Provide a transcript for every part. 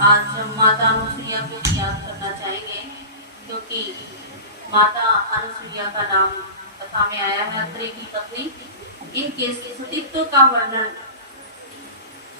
आज हम माता अनुसुईया को याद करना चाहेंगे, क्योंकि माता अनुसुईया का नाम कथा में आया है। अत्रि की पत्नी, इनके सतीत्व का वर्णन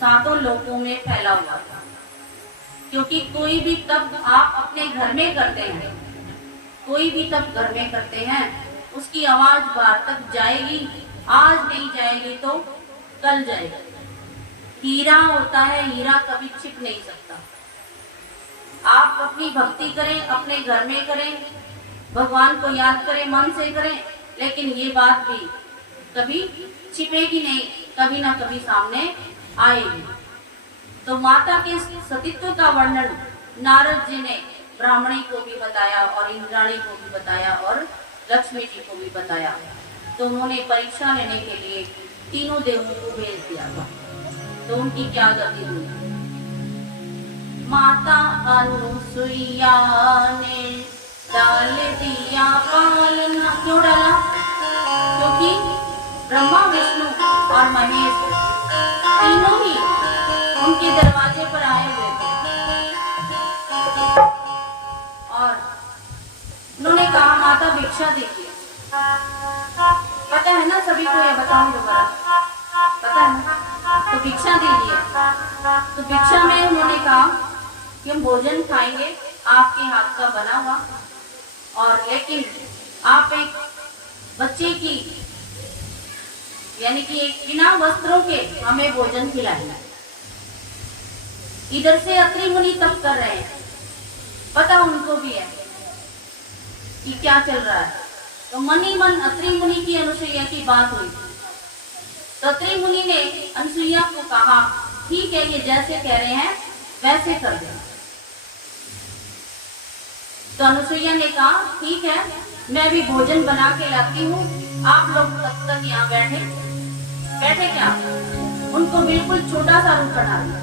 सातों लोकों में फैला हुआ था। क्योंकि कोई भी तप आप अपने घर में करते हैं, कोई भी तप घर में करते हैं, उसकी आवाज बाहर तक जाएगी। आज नहीं जाएगी तो कल जाएगी। हीरा होता है, हीरा कभी छिप नहीं सकता। आप अपनी भक्ति करें, अपने घर में करें, भगवान को याद करें, मन से करें, लेकिन ये बात भी कभी छिपेगी नहीं, कभी ना कभी सामने आएगी। तो माता के सतीत्व का वर्णन नारद जी ने ब्राह्मणी को भी बताया और इंद्राणी को भी बताया और लक्ष्मी जी को भी बताया। तो उन्होंने परीक्षा लेने के लिए तीनों देवों को भेज दिया था। तो उनकी क्या गति हुई? माता अनुसुईया ने डाल दिया पालना। क्यों डाला? क्योंकि ब्रह्मा, विष्णु और महेश तीनों ही उनके दरवाजे पर आए हुए थे और उन्होंने कहा, माता भिक्षा दीजिए। पता है ना सभी को? ये बताऊं दोबारा, पता है ना? तो भिक्षा दीजिए। तो भिक्षा में उन्होंने कहा कि हम भोजन खाएंगे आपके हाथ का बना हुआ, और लेकिन आप एक बच्चे की, यानी कि एक बिना वस्त्रों के हमें भोजन खिलाएंगे। इधर से अत्रि मुनि तप कर रहे हैं, पता उनको भी है कि क्या चल रहा है। तो मन ही मन अत्रि मुनि की अनुसुईया की बात हुई। तो अत्रि मुनि ने अनुसुईया को कहा, ठीक है, ये जैसे कह रहे हैं वैसे कर देना। तो अनुसुईया ने कहा, ठीक है, मैं भी भोजन बना के लाती हूँ, आप लोग तब तक यहाँ बैठे बैठे। क्या? उनको बिल्कुल छोटा सा रूप बना दिया,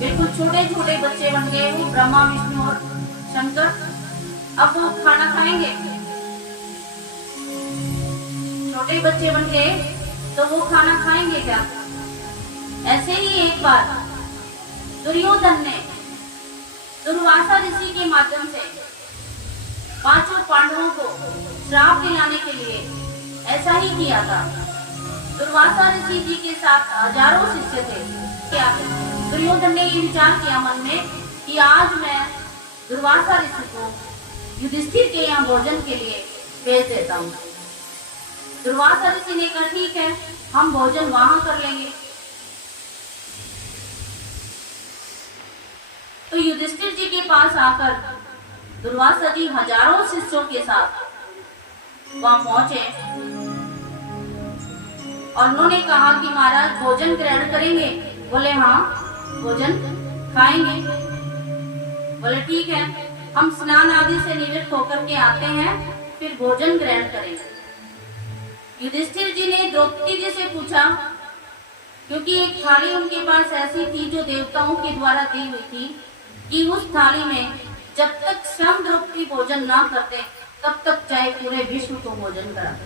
बिल्कुल छोटे छोटे बच्चे बन गए वो, ब्रह्मा, विष्णु और शंकर। अब वो खाना खाएंगे, छोटे बच्चे बन गए तो वो खाना खाएंगे क्या? ऐसे ही एक बार दुर्योधन ने दुर्वासा ऋषि के माध्यम से पांचों पांडवों को श्राप दिलाने के लिए ऐसा ही किया था। दुर्वासा ऋषि जी के साथ हजारों शिष्य थे। क्या दुर्योधन ने ये विचार किया मन में कि आज मैं दुर्वासा ऋषि को युधिष्ठिर के यहाँ भोजन के लिए भेज देता हूँ। दुर्वासा ऋषि ने कहा, ठीक है, हम भोजन वहां कर लेंगे। तो युधिष्ठिर जी के पास आकर दुर्वासा जी हजारों शिष्यों के साथ वहां पहुंचे और उन्होंने कहा कि महाराज भोजन ग्रहण करेंगे? बोले हाँ, भोजन खाएंगे। बोले ठीक है, हम स्नान आदि से निवृत्त होकर के आते हैं, फिर भोजन ग्रहण करेंगे। युधिष्ठिर जी ने द्रौपदी जी से पूछा, क्योंकि एक थाली उनके पास ऐसी थी जो देवताओं के द्वारा दी हुई थी कि उस थाली में जब तक स्वयं द्रौपदी भोजन ना करते तब तक चाहे पूरे विश्व को भोजन कराते।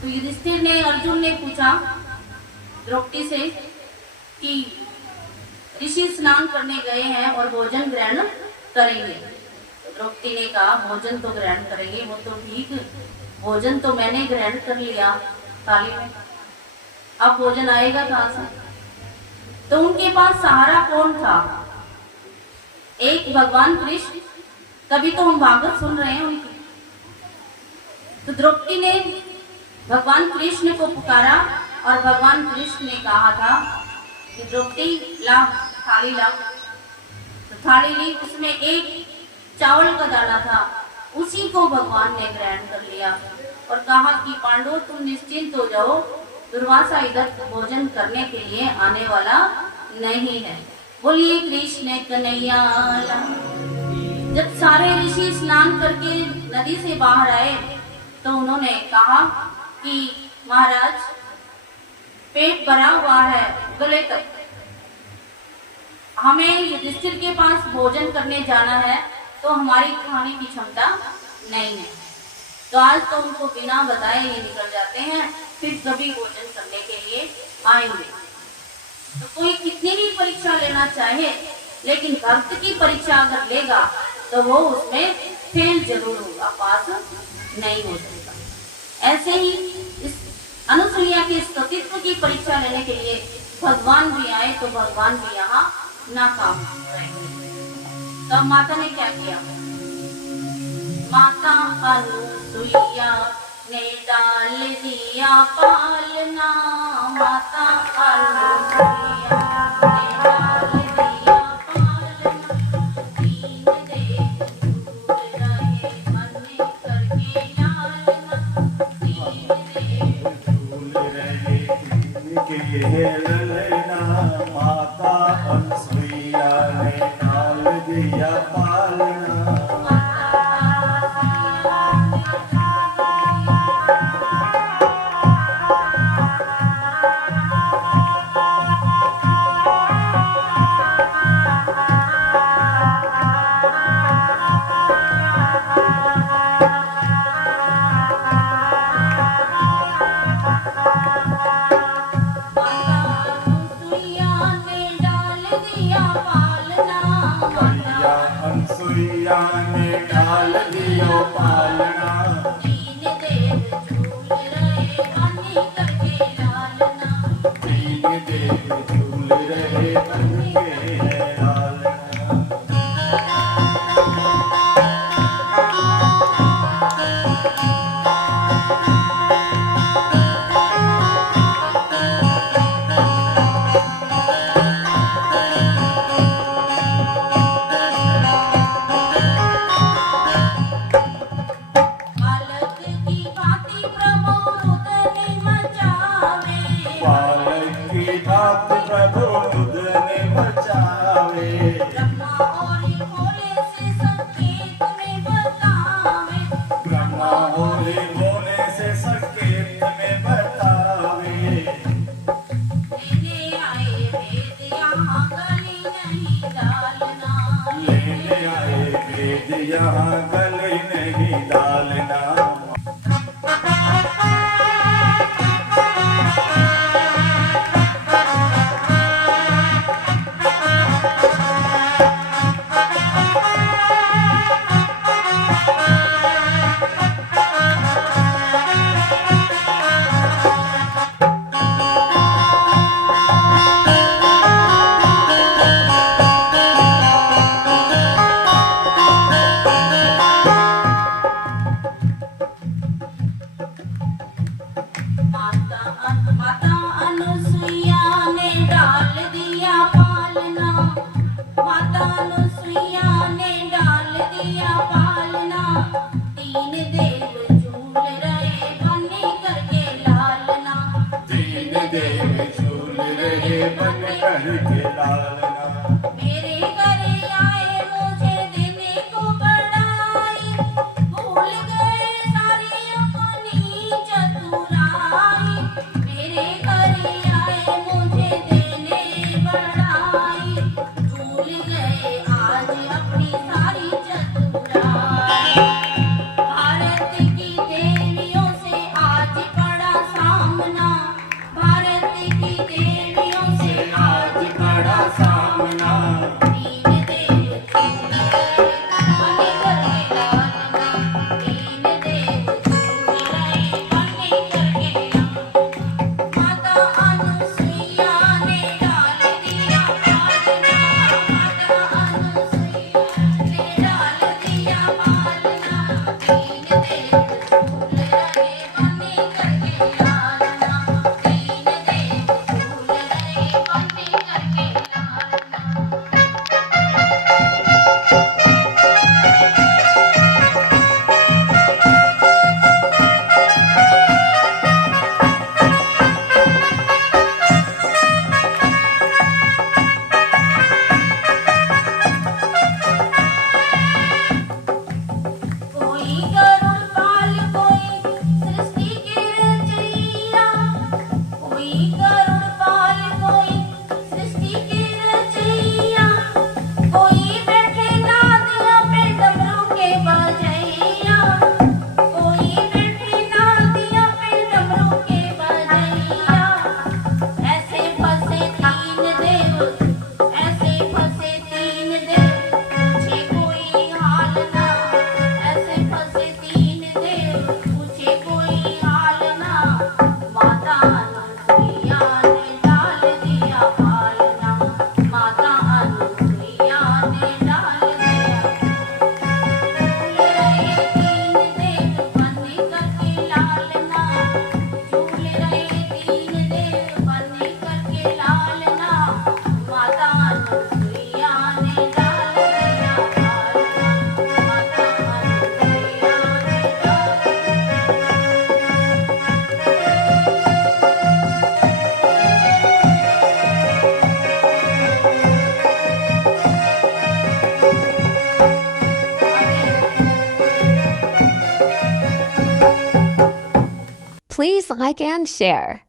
तो युधिष्ठिर ने, अर्जुन ने पूछा द्रौपदी से कि ऋषि स्नान करने गए हैं और भोजन ग्रहण करेंगे। तो द्रौपदी ने कहा, भोजन तो ग्रहण करेंगे, वो तो ठीक, भोजन तो मैंने ग्रहण कर लिया थाली में, अब भोजन आएगा कहां से? तो उनके पास सहारा कौन था? एक भगवान कृष्ण। तभी तो हम भागवत सुन रहे हैं उनकी। तो द्रौपदी ने भगवान कृष्ण को पुकारा और भगवान कृष्ण ने कहा था कि द्रौपदी ला थाली ला। तो थाली ली, उसमें एक चावल का दाना था, उसी को भगवान ने ग्रहण कर लिया और कहा कि पांडवों तुम निश्चिंत हो जाओ, दुर्वासा इधर भोजन करने के लिए आने वाला नहीं है। बोलिए कृष्ण कन्हैया। जब सारे ऋषि स्नान करके नदी से बाहर आए तो उन्होंने कहा कि महाराज पेट भरा हुआ है गले तक, हमें युधिष्ठिर के पास भोजन करने जाना है, तो हमारी खाने की क्षमता नहीं है। तो आज तो उनको बिना बताए ये निकल जाते हैं, फिर कभी भोजन करने के लिए आएंगे। तो कोई कितनी भी परीक्षा लेना चाहे, लेकिन भक्त की परीक्षा अगर लेगा तो वो उसमें फेल जरूर होगा, पास नहीं हो सकता। ऐसे ही इस अनुसुईया के स्तुतित्व की परीक्षा लेने के लिए भगवान भी आए तो भगवान भी यहाँ नाकाम रहेंगे। तो माता ने क्या किया? माता अनुसुईया ने डाल दिया पालना, माता अनुसुईया ने डाल दिया पालना, दीन देव झूल रहे मन करके लालना, दीन देव झूल रहे के ललना, माता अनुसुईया ने डाल दिया पालना। अनुसुईया ने डाल दिया पालना, दीन देव झूल रहे मन करके लालना, दीन देव झूल रहे मन के लालना। प्रभु उदने बचावे, ब्रह्मा और भोले से संकेत में बतावे, ब्रह्मा भोले भोले से संकेत में बतावे। लेने आए वेद यहाँ गले नहीं डालना, लेने आए वेद यहाँ गले नहीं डालना। माता अनुसुईया ने डाल दिया पालना, माता अनुसुईया ने डाल दिया पालना, दीन देव झूल रहे बन करके लालना, दीन देव झूल रहे बन करके लालना। मेरे घरे आए मुझे देने को बड़ाई, भूल गए सारी अपनी चतुराई, मेरे घरे आए मुझे देने बड़ाई, भूल गए आज अपनी सारी चतुराई। भारत की देवियों से आज बड़ा सामना, भारत की देवियों से आज बड़ा सामना। like and share.